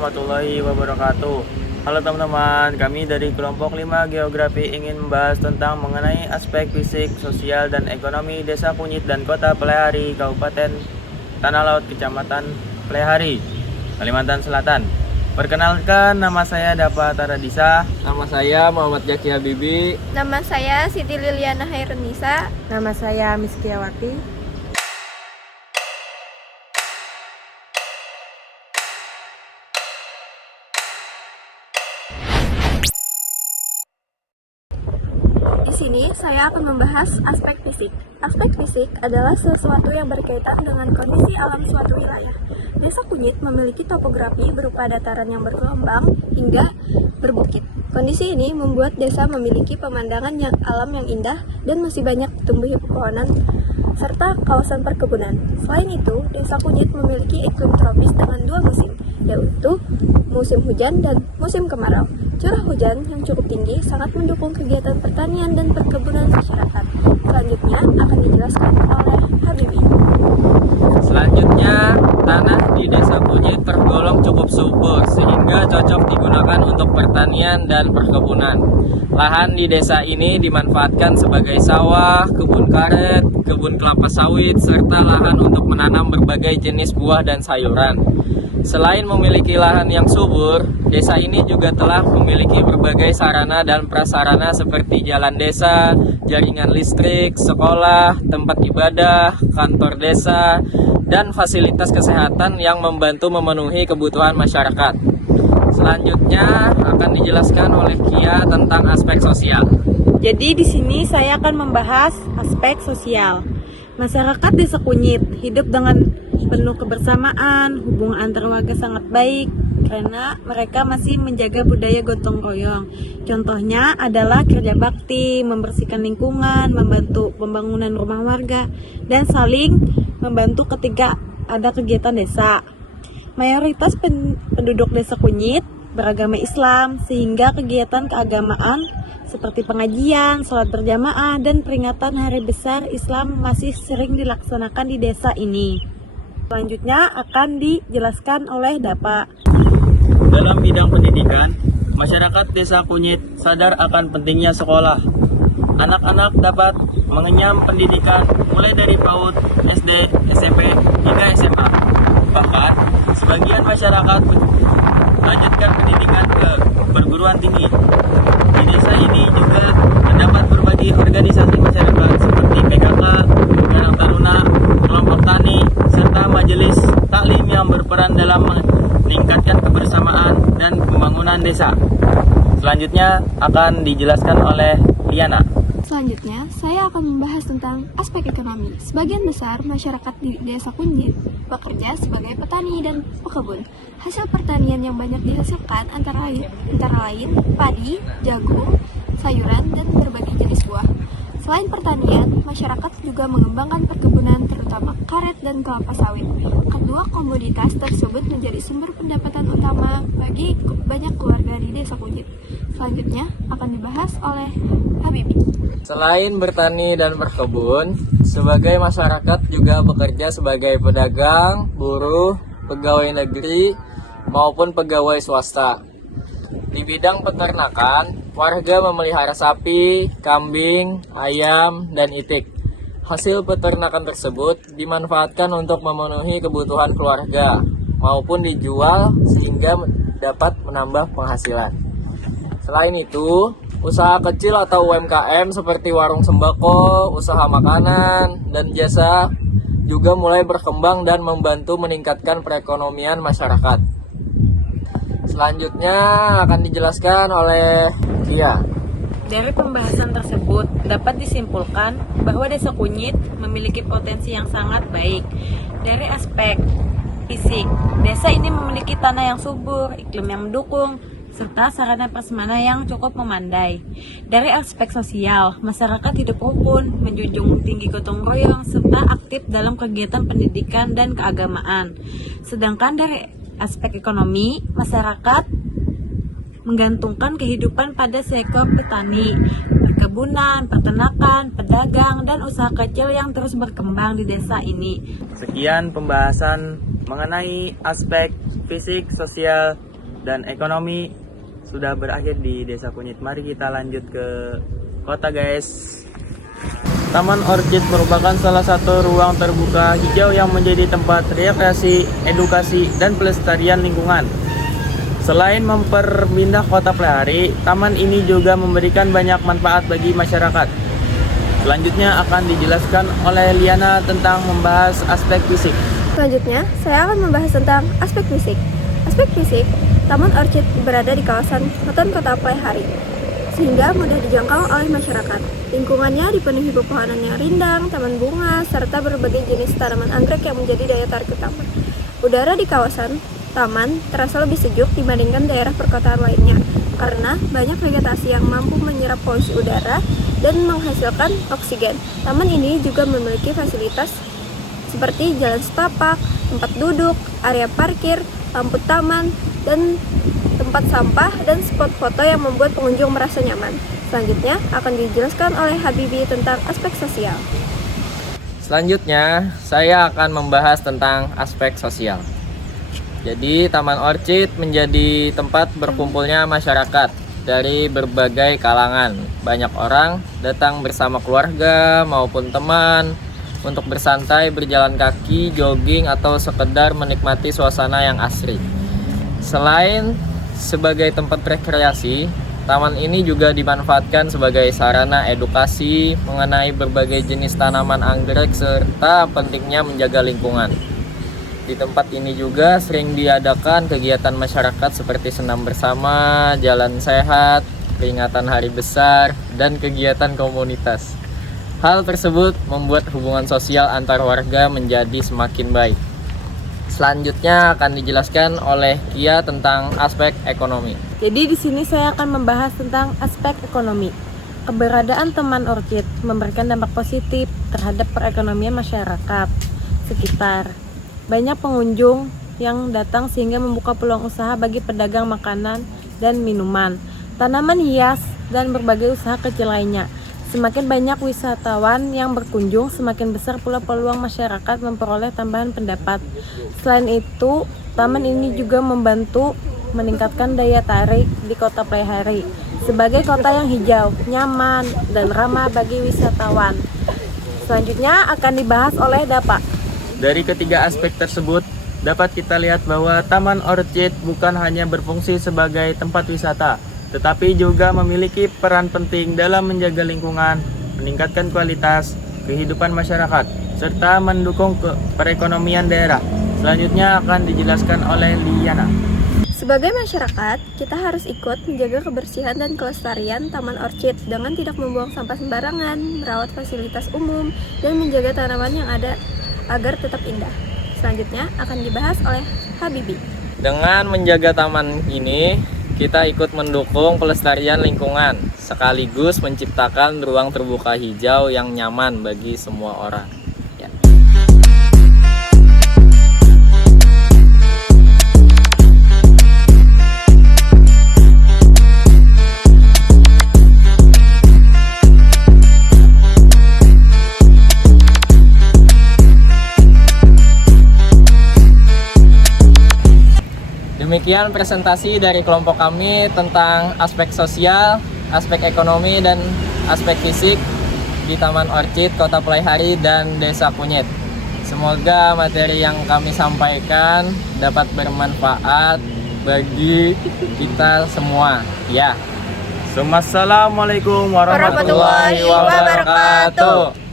warahmatullahi wabarakatuh. Halo teman-teman, kami dari kelompok 5 Geografi ingin membahas tentang mengenai aspek fisik, sosial, dan ekonomi Desa Kunyit dan Kota Pelehari, Kabupaten Tanah Laut, Kecamatan Pelehari, Kalimantan Selatan. Perkenalkan, nama saya Dapa Taradisa. Nama saya Muhammad Jaki Habibi. Nama saya Siti Liliana Hairunisa. Nama saya Miskiawati. Di sini saya akan membahas aspek fisik. Aspek fisik adalah sesuatu yang berkaitan dengan kondisi alam suatu wilayah. Desa Kunyit memiliki topografi berupa dataran yang bergelombang hingga berbukit. Kondisi ini membuat desa memiliki pemandangan yang alam yang indah dan masih banyak tumbuh pepohonan serta kawasan perkebunan. Selain itu, Desa Kunyit memiliki iklim tropis dengan 2 musim, yaitu musim hujan dan musim kemarau. Curah hujan yang cukup tinggi sangat mendukung kegiatan pertanian dan perkebunan masyarakat. Selanjutnya akan dijelaskan oleh Habibi. Selanjutnya, tanah di Desa Kunyit tergolong cukup subur sehingga cocok digunakan untuk pertanian dan perkebunan. Lahan di desa ini dimanfaatkan sebagai sawah, kebun karet, kebun kelapa sawit, serta lahan untuk menanam berbagai jenis buah dan sayuran. Selain memiliki lahan yang subur, desa ini juga telah memiliki berbagai sarana dan prasarana seperti jalan desa, jaringan listrik, sekolah, tempat ibadah, kantor desa, dan fasilitas kesehatan yang membantu memenuhi kebutuhan masyarakat. Selanjutnya akan dijelaskan oleh Kia tentang aspek sosial. Jadi di sini saya akan membahas aspek sosial. Masyarakat Desa Kunyit hidup dengan penuh kebersamaan, hubungan antar warga sangat baik karena mereka masih menjaga budaya gotong royong. Contohnya adalah kerja bakti, membersihkan lingkungan, membantu pembangunan rumah warga, dan saling membantu ketika ada kegiatan desa. Mayoritas penduduk Desa Kunyit beragama Islam, sehingga kegiatan keagamaan seperti pengajian, sholat berjamaah, dan peringatan hari besar Islam masih sering dilaksanakan di desa ini. Selanjutnya akan dijelaskan oleh Dapa. Dalam bidang pendidikan, masyarakat Desa Kunyit sadar akan pentingnya sekolah. Anak-anak dapat mengenyam pendidikan mulai dari PAUD, SD, SMP, hingga SMA. Bahkan, sebagian masyarakat melanjutkan pendidikan ke perguruan tinggi. Di desa ini juga terdapat berbagai organisasi masyarakat seperti PKK, Karang Taruna, kelompok tani, serta majelis taklim yang berperan dalam meningkatkan kebersamaan dan pembangunan desa. Selanjutnya akan dijelaskan oleh Liana. Selanjutnya, saya akan membahas tentang aspek ekonomi. Sebagian besar masyarakat di Desa Kunyit bekerja sebagai petani dan pekebun. Hasil pertanian yang banyak dihasilkan antara lain padi, jagung, sayuran, dan berbagai jenis buah. Selain pertanian, masyarakat juga mengembangkan perkebunan terutama karet dan kelapa sawit. Kedua komoditas tersebut menjadi sumber pendapatan utama bagi banyak keluarga di Desa Kunyit. Selanjutnya akan dibahas oleh Habibi. Selain bertani dan berkebun, sebagai masyarakat juga bekerja sebagai pedagang, buruh, pegawai negeri, maupun pegawai swasta. Di bidang peternakan, warga memelihara sapi, kambing, ayam, dan itik. Hasil peternakan tersebut dimanfaatkan untuk memenuhi kebutuhan keluarga, maupun dijual sehingga dapat menambah penghasilan. Selain itu, usaha kecil atau UMKM seperti warung sembako, usaha makanan, dan jasa juga mulai berkembang dan membantu meningkatkan perekonomian masyarakat. Selanjutnya akan dijelaskan oleh Kia. Dari pembahasan tersebut dapat disimpulkan bahwa Desa Kunyit memiliki potensi yang sangat baik. Dari aspek fisik, desa ini memiliki tanah yang subur, iklim yang mendukung, serta sarana prasarana yang cukup memandai. Dari aspek sosial, masyarakat hidup rukun, menjunjung tinggi gotong royong, serta aktif dalam kegiatan pendidikan dan keagamaan. Sedangkan dari aspek ekonomi, masyarakat menggantungkan kehidupan pada sektor petani, perkebunan, peternakan, pedagang, dan usaha kecil yang terus berkembang di desa ini. Sekian pembahasan mengenai aspek fisik, sosial, dan ekonomi sudah berakhir di Desa Kunyit. Mari kita lanjut ke kota, guys. Taman Orchid merupakan salah satu ruang terbuka hijau yang menjadi tempat rekreasi, edukasi, dan pelestarian lingkungan. Selain memperpindah kota pelihari, taman ini juga memberikan banyak manfaat bagi masyarakat. Selanjutnya akan dijelaskan oleh Liana tentang membahas aspek fisik. Selanjutnya, saya akan membahas tentang aspek fisik. Aspek fisik, Taman Orchid berada di kawasan Weton Kota Pleihan, sehingga mudah dijangkau oleh masyarakat. Lingkungannya dipenuhi pepohonan yang rindang, taman bunga, serta berbagai jenis tanaman anggrek yang menjadi daya tarik utama. Udara di kawasan taman terasa lebih sejuk dibandingkan daerah perkotaan lainnya, karena banyak vegetasi yang mampu menyerap polusi udara dan menghasilkan oksigen. Taman ini juga memiliki fasilitas seperti jalan setapak, tempat duduk, area parkir, lampu taman, dan tempat sampah dan spot foto yang membuat pengunjung merasa nyaman. Selanjutnya akan dijelaskan oleh Habibi tentang aspek sosial. Selanjutnya, saya akan membahas tentang aspek sosial. Jadi, Taman Orchid menjadi tempat berkumpulnya masyarakat dari berbagai kalangan. Banyak orang datang bersama keluarga maupun teman untuk bersantai, berjalan kaki, jogging, atau sekedar menikmati suasana yang asri. Selain sebagai tempat rekreasi, taman ini juga dimanfaatkan sebagai sarana edukasi mengenai berbagai jenis tanaman anggrek serta pentingnya menjaga lingkungan. Di tempat ini juga sering diadakan kegiatan masyarakat seperti senam bersama, jalan sehat, peringatan hari besar, dan kegiatan komunitas. Hal tersebut membuat hubungan sosial antar warga menjadi semakin baik. Selanjutnya akan dijelaskan oleh Kia tentang aspek ekonomi. Jadi di sini saya akan membahas tentang aspek ekonomi. Keberadaan Taman Orchid memberikan dampak positif terhadap perekonomian masyarakat sekitar. Banyak pengunjung yang datang sehingga membuka peluang usaha bagi pedagang makanan dan minuman, tanaman hias, dan berbagai usaha kecil lainnya. Semakin banyak wisatawan yang berkunjung, semakin besar pula peluang masyarakat memperoleh tambahan pendapat. Selain itu, taman ini juga membantu meningkatkan daya tarik di kota Pleihan sebagai kota yang hijau, nyaman, dan ramah bagi wisatawan. Selanjutnya akan dibahas oleh Dapa. Dari ketiga aspek tersebut, dapat kita lihat bahwa Taman Orchid bukan hanya berfungsi sebagai tempat wisata, tetapi juga memiliki peran penting dalam menjaga lingkungan, meningkatkan kualitas kehidupan masyarakat, serta mendukung perekonomian daerah. Selanjutnya akan dijelaskan oleh Liana. Sebagai masyarakat, kita harus ikut menjaga kebersihan dan kelestarian Taman Orchid dengan tidak membuang sampah sembarangan, merawat fasilitas umum, dan menjaga tanaman yang ada agar tetap indah. Selanjutnya akan dibahas oleh Habibi. Dengan menjaga taman ini, kita ikut mendukung pelestarian lingkungan, sekaligus menciptakan ruang terbuka hijau yang nyaman bagi semua orang. Ya. Demikian presentasi dari kelompok kami tentang aspek sosial, aspek ekonomi, dan aspek fisik di Taman Orchid, Kota Pleihan, dan Desa Kunyit. Semoga materi yang kami sampaikan dapat bermanfaat bagi kita semua. Ya. Assalamualaikum warahmatullahi Warahmatullahi wabarakatuh.